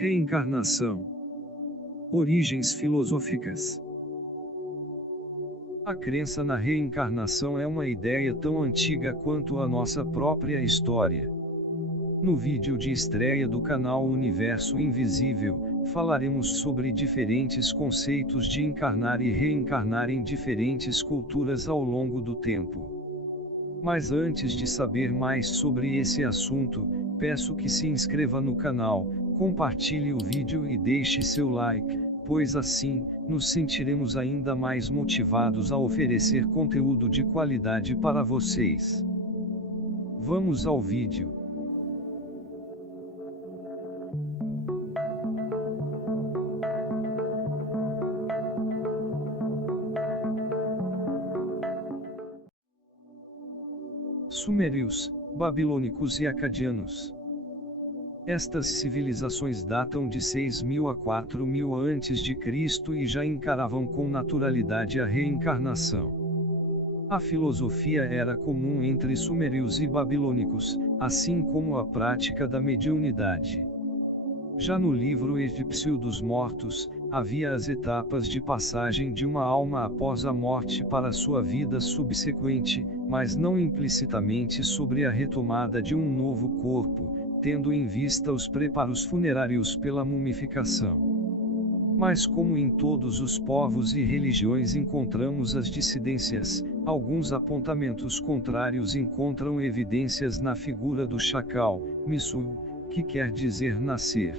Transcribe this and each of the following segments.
Reencarnação. Origens filosóficas. A crença na reencarnação é uma ideia tão antiga quanto a nossa própria história. No vídeo de estreia do canal Universo Invisível, falaremos sobre diferentes conceitos de encarnar e reencarnar em diferentes culturas ao longo do tempo. Mas antes de saber mais sobre esse assunto, peço que se inscreva no canal, compartilhe o vídeo e deixe seu like, pois assim, nos sentiremos ainda mais motivados a oferecer conteúdo de qualidade para vocês. Vamos ao vídeo. Sumérios, babilônicos e acadianos. Estas civilizações datam de 6.000 a 4.000 a.C. e já encaravam com naturalidade a reencarnação. A filosofia era comum entre sumérios e babilônicos, assim como a prática da mediunidade. Já no livro egípcio dos mortos, havia as etapas de passagem de uma alma após a morte para sua vida subsequente, mas não implicitamente sobre a retomada de um novo corpo, tendo em vista os preparos funerários pela mumificação. Mas como em todos os povos e religiões encontramos as dissidências, alguns apontamentos contrários encontram evidências na figura do chacal, Misu, que quer dizer nascer.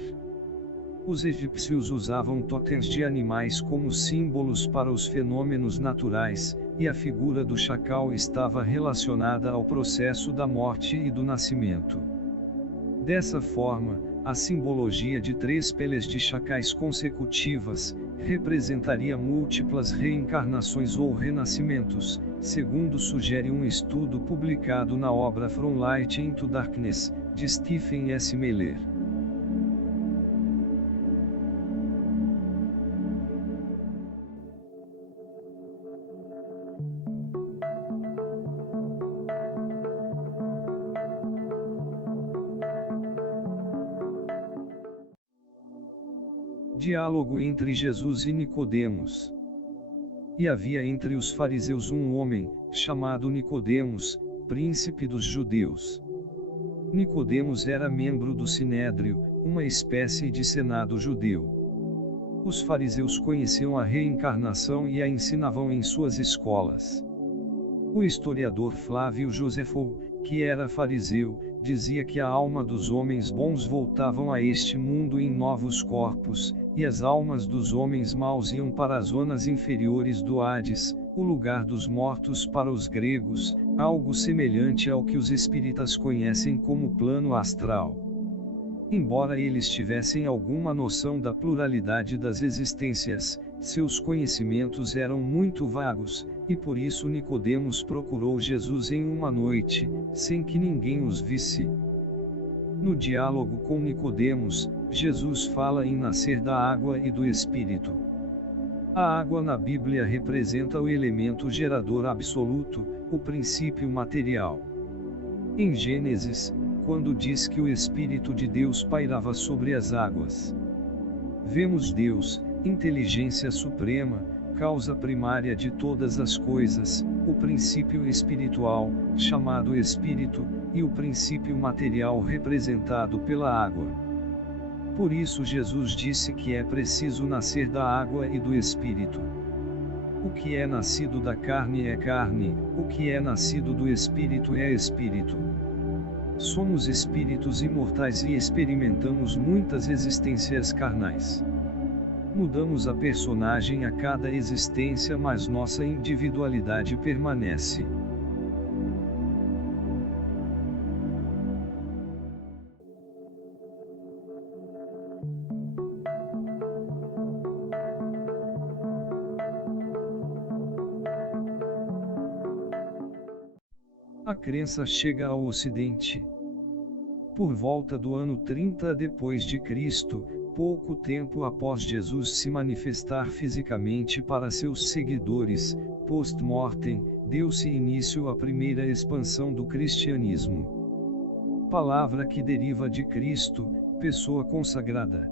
Os egípcios usavam totens de animais como símbolos para os fenômenos naturais, e a figura do chacal estava relacionada ao processo da morte e do nascimento. Dessa forma, a simbologia de 3 peles de chacais consecutivas representaria múltiplas reencarnações ou renascimentos, segundo sugere um estudo publicado na obra From Light into Darkness, de Stephen S. Miller. Diálogo entre Jesus e Nicodemos. E havia entre os fariseus um homem, chamado Nicodemos, príncipe dos judeus. Nicodemos era membro do Sinédrio, uma espécie de senado judeu. Os fariseus conheciam a reencarnação e a ensinavam em suas escolas. O historiador Flávio Josefo, que era fariseu, dizia que a alma dos homens bons voltavam a este mundo em novos corpos, e as almas dos homens maus iam para as zonas inferiores do Hades, o lugar dos mortos para os gregos, algo semelhante ao que os espíritas conhecem como plano astral. Embora eles tivessem alguma noção da pluralidade das existências, seus conhecimentos eram muito vagos, e por isso Nicodemos procurou Jesus em uma noite, sem que ninguém os visse. No diálogo com Nicodemos, Jesus fala em nascer da água e do Espírito. A água na Bíblia representa o elemento gerador absoluto, o princípio material. Em Gênesis, quando diz que o Espírito de Deus pairava sobre as águas, vemos Deus, inteligência suprema, causa primária de todas as coisas, o princípio espiritual, chamado Espírito, e o princípio material representado pela água. Por isso Jesus disse que é preciso nascer da água e do Espírito. O que é nascido da carne é carne, o que é nascido do Espírito é Espírito. Somos espíritos imortais e experimentamos muitas existências carnais. Mudamos a personagem a cada existência, mas nossa individualidade permanece. A crença chega ao Ocidente. Por volta do ano 30 depois de Cristo, pouco tempo após Jesus se manifestar fisicamente para seus seguidores, post-mortem, deu-se início à primeira expansão do cristianismo. Palavra que deriva de Cristo, pessoa consagrada.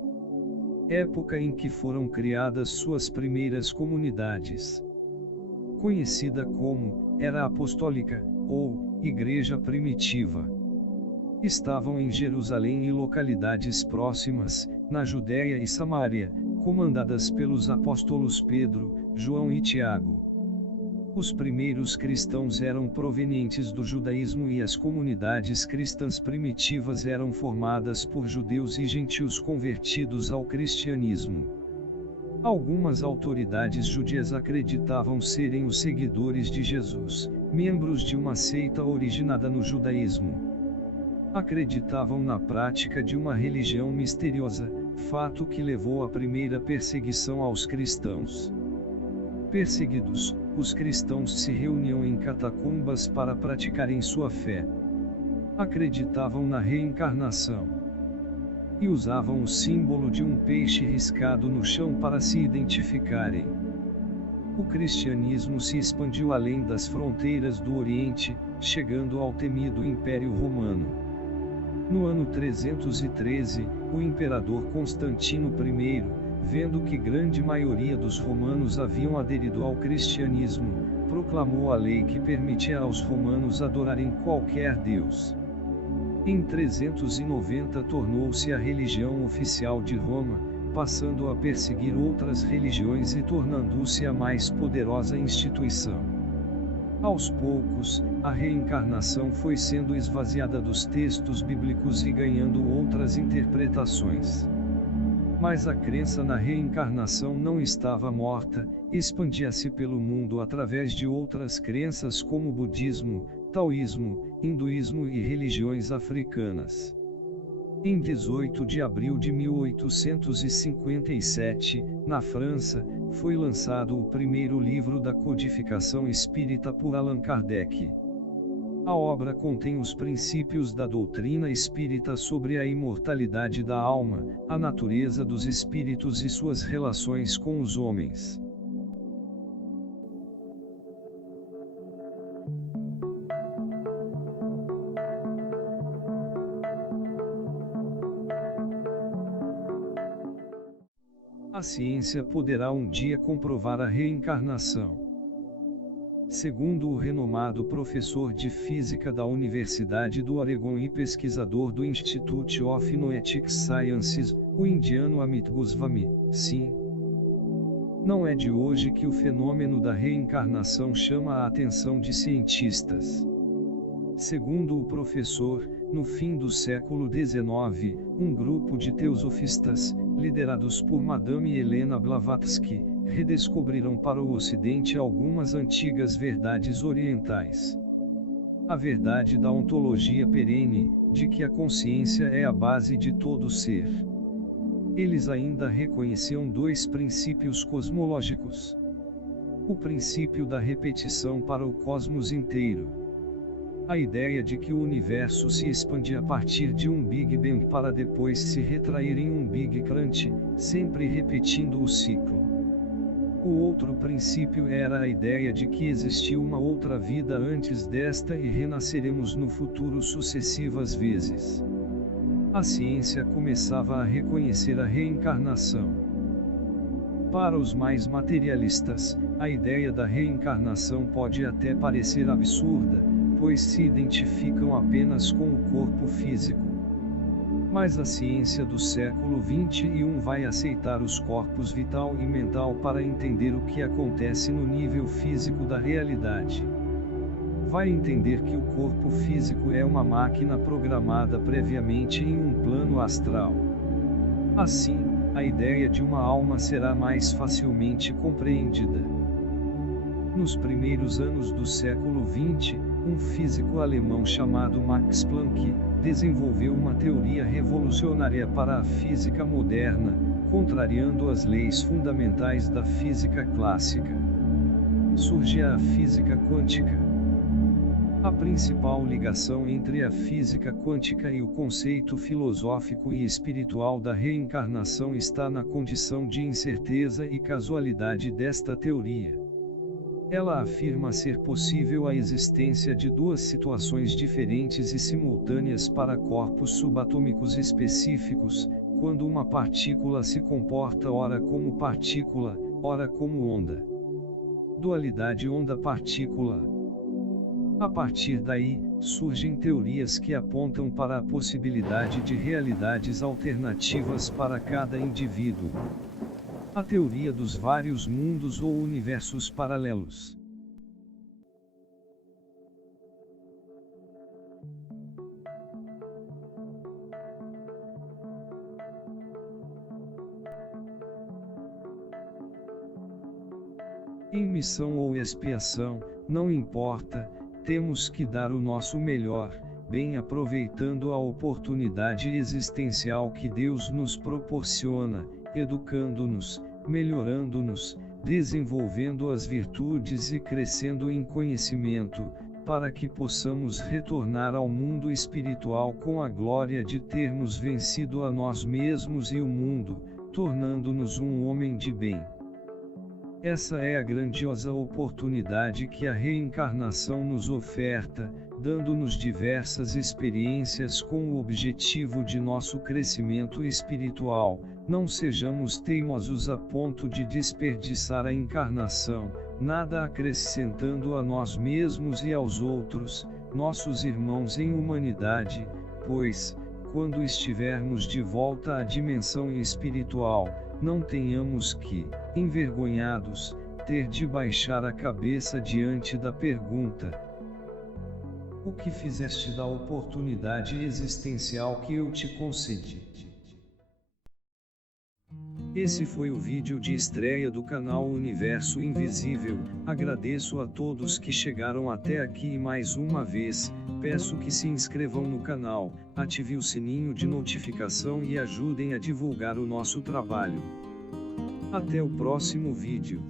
época em que foram criadas suas primeiras comunidades. Conhecida como Era Apostólica, ou Igreja Primitiva. Estavam em Jerusalém e localidades próximas, na Judéia e Samaria, comandadas pelos apóstolos Pedro, João e Tiago. Os primeiros cristãos eram provenientes do judaísmo e as comunidades cristãs primitivas eram formadas por judeus e gentios convertidos ao cristianismo. Algumas autoridades judias acreditavam serem os seguidores de Jesus, membros de uma seita originada no judaísmo. Acreditavam na prática de uma religião misteriosa, fato que levou à primeira perseguição aos cristãos. Perseguidos, os cristãos se reuniam em catacumbas para praticarem sua fé. Acreditavam na reencarnação. E usavam o símbolo de um peixe riscado no chão para se identificarem. O cristianismo se expandiu além das fronteiras do Oriente, chegando ao temido Império Romano. No ano 313, o imperador Constantino I, vendo que grande maioria dos romanos haviam aderido ao cristianismo, proclamou a lei que permitia aos romanos adorarem qualquer deus. Em 390 tornou-se a religião oficial de Roma, passando a perseguir outras religiões e tornando-se a mais poderosa instituição. Aos poucos, a reencarnação foi sendo esvaziada dos textos bíblicos e ganhando outras interpretações. Mas a crença na reencarnação não estava morta, expandia-se pelo mundo através de outras crenças como budismo, taoísmo, hinduísmo e religiões africanas. Em 18 de abril de 1857, na França, foi lançado o primeiro livro da codificação espírita por Allan Kardec. A obra contém os princípios da doutrina espírita sobre a imortalidade da alma, a natureza dos espíritos e suas relações com os homens. A ciência poderá um dia comprovar a reencarnação. Segundo o renomado professor de física da Universidade do Oregon e pesquisador do Institute of Noetic Sciences, o indiano Amit Goswami, sim. Não é de hoje que o fenômeno da reencarnação chama a atenção de cientistas. Segundo o professor, no fim do século XIX, um grupo de teosofistas, liderados por Madame Helena Blavatsky, redescobriram para o Ocidente algumas antigas verdades orientais. A verdade da ontologia perene, de que a consciência é a base de todo ser. Eles ainda reconheciam dois princípios cosmológicos. O princípio da repetição para o cosmos inteiro. A ideia de que o universo se expande a partir de um Big Bang para depois se retrair em um Big Crunch, sempre repetindo o ciclo. O outro princípio era a ideia de que existiu uma outra vida antes desta e renasceremos no futuro sucessivas vezes. A ciência começava a reconhecer a reencarnação. Para os mais materialistas, a ideia da reencarnação pode até parecer absurda, pois se identificam apenas com o corpo físico. Mas a ciência do século XXI vai aceitar os corpos vital e mental para entender o que acontece no nível físico da realidade. Vai entender que o corpo físico é uma máquina programada previamente em um plano astral. Assim, a ideia de uma alma será mais facilmente compreendida. Nos primeiros anos do século XX, um físico alemão chamado Max Planck desenvolveu uma teoria revolucionária para a física moderna, contrariando as leis fundamentais da física clássica. Surge a física quântica. A principal ligação entre a física quântica e o conceito filosófico e espiritual da reencarnação está na condição de incerteza e casualidade desta teoria. Ela afirma ser possível a existência de duas situações diferentes e simultâneas para corpos subatômicos específicos, quando uma partícula se comporta ora como partícula, ora como onda. Dualidade onda-partícula. A partir daí, surgem teorias que apontam para a possibilidade de realidades alternativas para cada indivíduo. A teoria dos vários mundos ou universos paralelos. Em missão ou expiação, não importa, temos que dar o nosso melhor, bem aproveitando a oportunidade existencial que Deus nos proporciona, educando-nos, melhorando-nos, desenvolvendo as virtudes e crescendo em conhecimento, para que possamos retornar ao mundo espiritual com a glória de termos vencido a nós mesmos e o mundo, tornando-nos um homem de bem. Essa é a grandiosa oportunidade que a reencarnação nos oferta, dando-nos diversas experiências com o objetivo de nosso crescimento espiritual. Não sejamos teimosos a ponto de desperdiçar a encarnação, nada acrescentando a nós mesmos e aos outros, nossos irmãos em humanidade, pois, quando estivermos de volta à dimensão espiritual, não tenhamos que, envergonhados, ter de baixar a cabeça diante da pergunta: o que fizeste da oportunidade existencial que eu te concedi? Esse foi o vídeo de estreia do canal Universo Invisível. Agradeço a todos que chegaram até aqui e mais uma vez, peço que se inscrevam no canal, ative o sininho de notificação e ajudem a divulgar o nosso trabalho. Até o próximo vídeo.